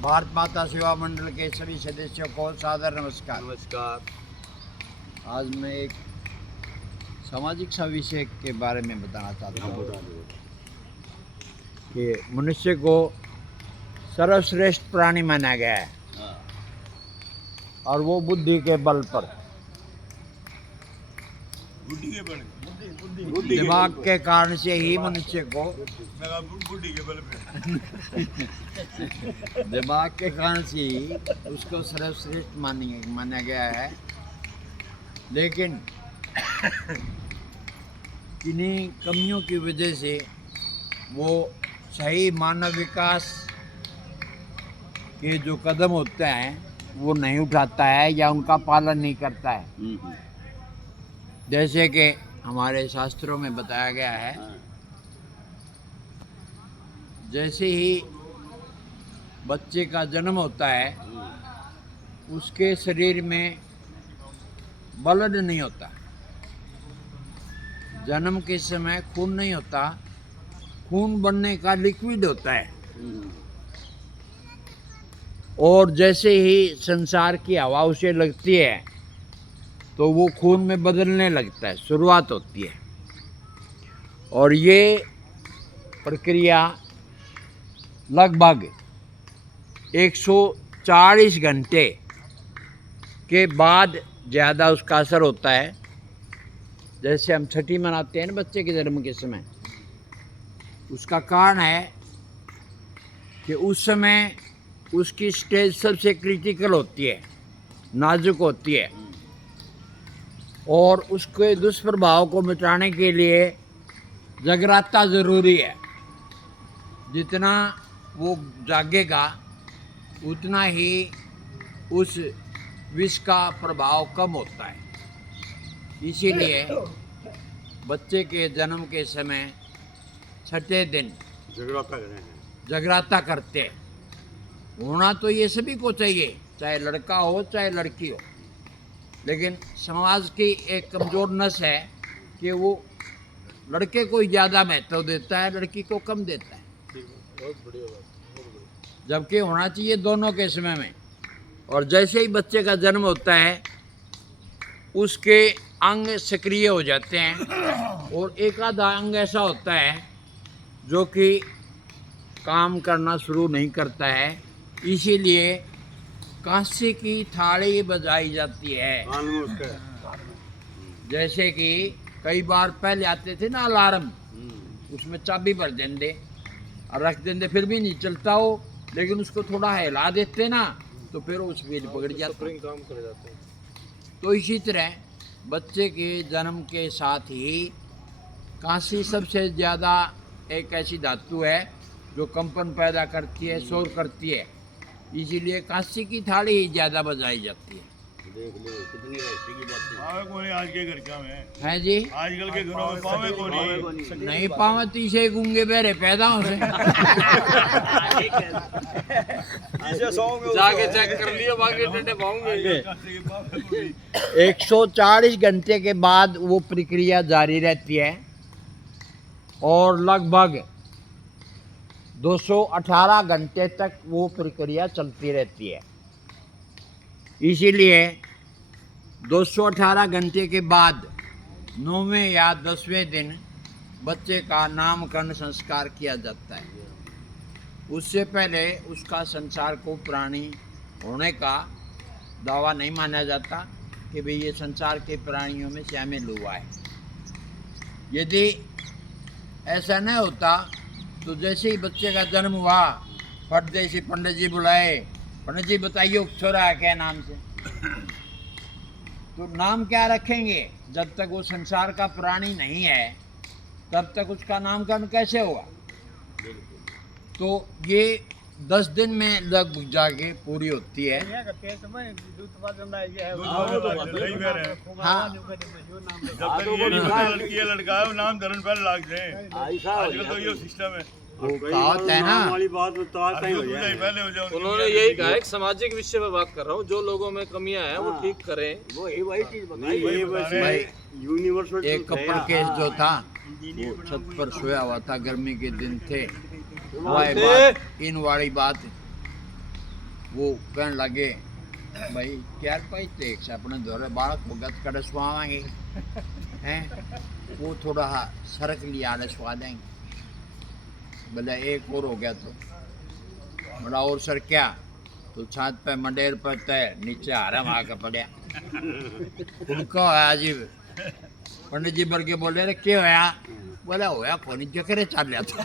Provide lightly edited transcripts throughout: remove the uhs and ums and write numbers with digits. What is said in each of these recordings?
भारत माता सेवा मंडल के सभी सदस्यों को सादर नमस्कार। नमस्कार। आज मैं एक सामाजिक सा विषय के बारे में बताना चाहता हूँ कि मनुष्य को सर्वश्रेष्ठ प्राणी माना गया है और वो बुद्धि के बल पर, दिमाग के कारण से ही मनुष्य को दिमाग के कारण से ही उसको सर्वश्रेष्ठ माना गया है। लेकिन किन्हीं कमियों की वजह से वो सही मानव विकास के जो कदम होते हैं वो नहीं उठाता है या उनका पालन नहीं करता है। जैसे कि हमारे शास्त्रों में बताया गया है, जैसे ही बच्चे का जन्म होता है उसके शरीर में ब्लड नहीं होता। जन्म के समय खून नहीं होता, खून बनने का लिक्विड होता है। और जैसे ही संसार की हवा उसे लगती है तो वो खून में बदलने लगता है, शुरुआत होती है। और ये प्रक्रिया लगभग 140 घंटे के बाद ज़्यादा उसका असर होता है। जैसे हम छठी मनाते हैं ना बच्चे के जन्म के समय, उसका कारण है कि उस समय उसकी स्टेज सबसे क्रिटिकल होती है, नाजुक होती है, और उसके दुष्प्रभाव को मिटाने के लिए जागरूकता ज़रूरी है। जितना वो जागेगा उतना ही उस विष का प्रभाव कम होता है। इसीलिए बच्चे के जन्म के समय छठे दिन जागरूकता करते हैं। होना तो ये सभी को चाहिए, चाहे लड़का हो चाहे लड़की हो, लेकिन समाज की एक कमज़ोर नस है कि वो लड़के को ही ज़्यादा महत्व देता है, लड़की को कम देता है। जबकि होना चाहिए दोनों के समय में। और जैसे ही बच्चे का जन्म होता है उसके अंग सक्रिय हो जाते हैं और एक आधा अंग ऐसा होता है जो कि काम करना शुरू नहीं करता है। इसीलिए कांसे की थाली बजाई जाती है। जैसे कि कई बार पहले आते थे ना अलार्म, उसमें चाबी भर देंगे और रख देंगे, फिर भी नहीं चलता हो, लेकिन उसको थोड़ा हिला देते ना तो फिर उस पर पकड़ जाता। तो इसी तरह बच्चे के जन्म के साथ ही कांसी सबसे ज़्यादा एक ऐसी धातु है जो कंपन पैदा करती है, शोर करती है। इसीलिए कांसी की थाली ही ज़्यादा बजाई जाती है। देख लो कितनी रहस्य की बात है। आज के घर क्या में है जी, आजकल के घरों में पावे को नहीं पावे तीसरे गूंगे बहरे पैदा हो से जाके चेक कर लियो, बाकी डंडे पाऊंगे। 140 घंटे के बाद वो प्रक्रिया जारी रहती है और लगभग 218 घंटे तक वो प्रक्रिया चलती रहती है। इसीलिए 218 घंटे के बाद 9वें या 10वें दिन बच्चे का नामकरण संस्कार किया जाता है। उससे पहले उसका संसार को प्राणी होने का दावा नहीं माना जाता कि भाई ये संसार के प्राणियों में शामिल हुआ है। यदि ऐसा नहीं होता तो जैसे ही बच्चे का जन्म हुआ फट जैसे पंडित जी बुलाए, पंडित जी बताइए छोरा है क्या नाम से, तो नाम क्या रखेंगे? जब तक वो संसार का प्राणी नहीं है तब तक उसका नामकरण कैसे होगा? तो ये 10 दिन में लगभग जाके पूरी होती है। हाँ, लड़का है नाम धरण पहले लाग जाए। आजकल तो ये सिस्टम है। वो कहावत है ना, उन्होंने यही कहा है, सामाजिक विषय में बात कर रहा हूँ, जो लोगों में कमियां हैं वो ठीक करें। वही चीज बताइए। यूनिवर्सल एक कपड़ केस जो था वो छत पर सोया हुआ था, गर्मी के दिन थे, इन वाली बात वो कहने लगे भाई क्या पाई देख से अपने दौरे बालक को गत कर सुआवांगे हैं, वो थोड़ा सरक लिया सुआ देंगे। बोला एक और हो गया तो बड़ा और सर क्या, तो छात पे मंडेर पर तय नीचे आराम आके पड़े। उनको अजीब पंडित जी बरके बोले रे क्या होया, बोला होया कोनी जकरे चल लिया था।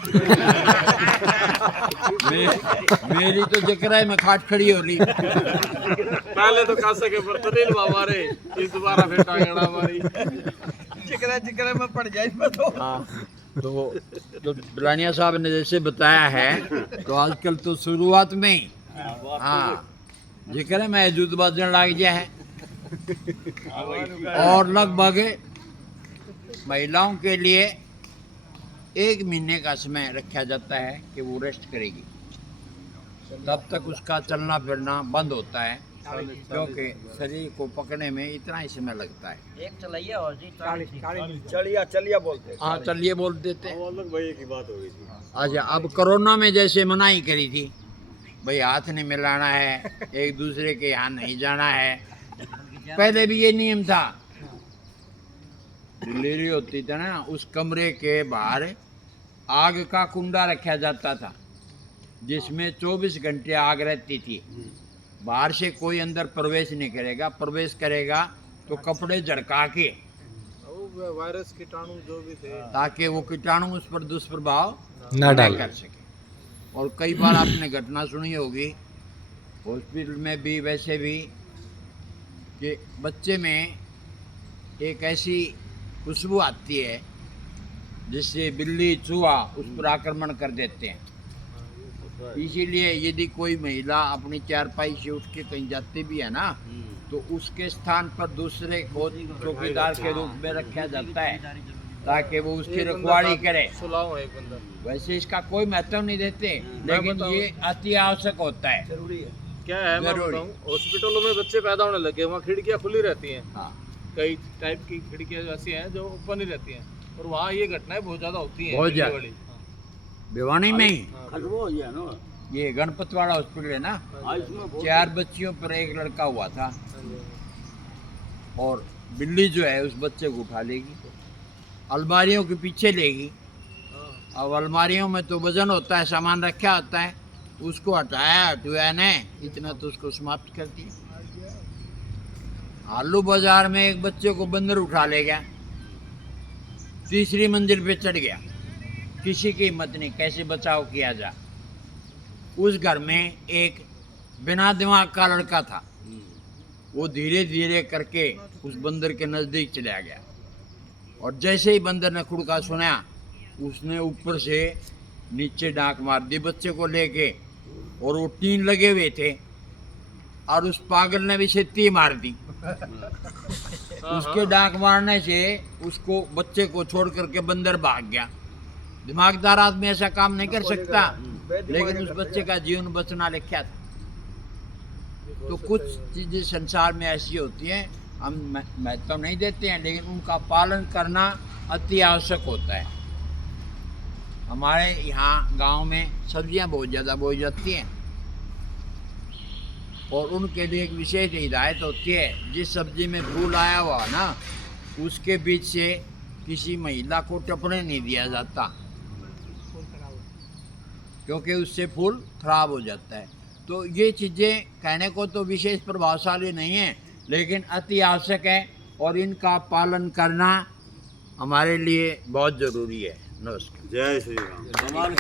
मेरी तो जकरा में खाट खड़ी हो ली। पहले तो कासे के पर तरील बाबा रे, इस दोबारा बेटा गड़ा हमारी जिक्र में पड़ जाए इसमें तो। हाँ, तो दुलानिया साहब ने जैसे बताया है, तो आजकल तो शुरुआत में ही हाँ जिक्र में जूत बजने लग गया है। और लगभग महिलाओं के लिए 1 महीने का समय रखा जाता है कि वो रेस्ट करेगी, तब तक उसका चलना फिरना बंद होता है, क्योंकि शरीर को पकड़ने में इतना ही समय लगता है। एक चलाइए और जी चलिया चलिया बोलते हैं। हाँ चलिए बोल देते हैं। अलग भाई की बात हो गई थी। अच्छा, अब कोरोना में जैसे मनाही करी थी भाई हाथ नहीं मिलाना है, एक दूसरे के यहाँ नहीं जाना है, पहले भी ये नियम था। डिलीवरी होती थी ना, उस कमरे के बाहर आग का कुंडा रखा जाता था जिसमें 24 घंटे आग रहती थी। बाहर से कोई अंदर प्रवेश नहीं करेगा, प्रवेश करेगा तो कपड़े झड़का के, वो वायरस कीटाणु जो भी थे, ताकि वो कीटाणु उस पर दुष्प्रभाव न डाल कर सके। और कई बार आपने घटना सुनी होगी हॉस्पिटल में भी, वैसे भी, कि बच्चे में एक ऐसी खुशबू आती है जिससे बिल्ली चूहा उस पर आक्रमण कर देते हैं। इसीलिए यदि कोई महिला अपनी चारपाई से उठ के कहीं जाती भी है ना, तो उसके स्थान पर दूसरे को चौकीदार के रूप में रखा जाता है ताकि वो उसकी रखवाली करे। सुलाओ एक बंदा। वैसे इसका कोई महत्व नहीं देते, लेकिन ये अति आवश्यक होता है। जरूरी है। क्या है मैं जरूरी। बताऊं, हॉस्पिटलों में बच्चे पैदा होने लगे, वहाँ खिड़कियाँ खुली रहती हैं, हाँ, कई टाइप की खिड़कियाँ ऐसी हैं जो ओपन ही रहती हैं, और वहाँ ये घटनाएं बहुत ज्यादा होती हैं। बहुत दिल्ली ज्यादा। वाली। हाँ। भिवानी में ही हाँ, ये गणपत वाला हॉस्पिटल है ना, 4 बच्चियों पर एक लड़का हुआ था, हाँ जी। और बिल्ली जो है उस बच्चे को उठा लेगी, अलमारियों के पीछे लेगी। हाँ। अब अलमारियों में तो वजन होता है, सामान रखा होता है, उसको हटाया ने इतना तो उसको समाप्त कर दिया। आलू बाजार में एक बच्चे को बंदर उठा ले गया, 3री मंजिल पे चढ़ गया, किसी की हिम्मत नहीं, कैसे बचाव किया जाए। उस घर में एक बिना दिमाग का लड़का था, वो धीरे धीरे करके उस बंदर के नज़दीक चला गया, और जैसे ही बंदर ने खुड़का सुना, उसने ऊपर से नीचे डांक मार दी बच्चे को लेके, और वो 3 लगे हुए थे, और उस पागल ने भी सित्ती मार दी। उसके डांक मारने से उसको बच्चे को छोड़ करके बंदर भाग गया। दिमागदार आदमी ऐसा काम नहीं कर सकता, लेकिन उस बच्चे का जीवन बचना लिखा था। तो कुछ चीज़ें संसार में ऐसी होती हैं, हम महत्व नहीं देते हैं, लेकिन उनका पालन करना अति आवश्यक होता है। हमारे यहाँ गांव में सब्जियां बहुत ज़्यादा बोई जाती हैं, और उनके लिए एक विशेष हिदायत होती है, जिस सब्जी में फूल आया हुआ ना, उसके बीच से किसी महिला को टपने नहीं दिया जाता, क्योंकि उससे फूल खराब हो जाता है। तो ये चीज़ें कहने को तो विशेष प्रभावशाली नहीं है, लेकिन अति आवश्यक है, और इनका पालन करना हमारे लिए बहुत ज़रूरी है। नमस्कार। जय श्री राम।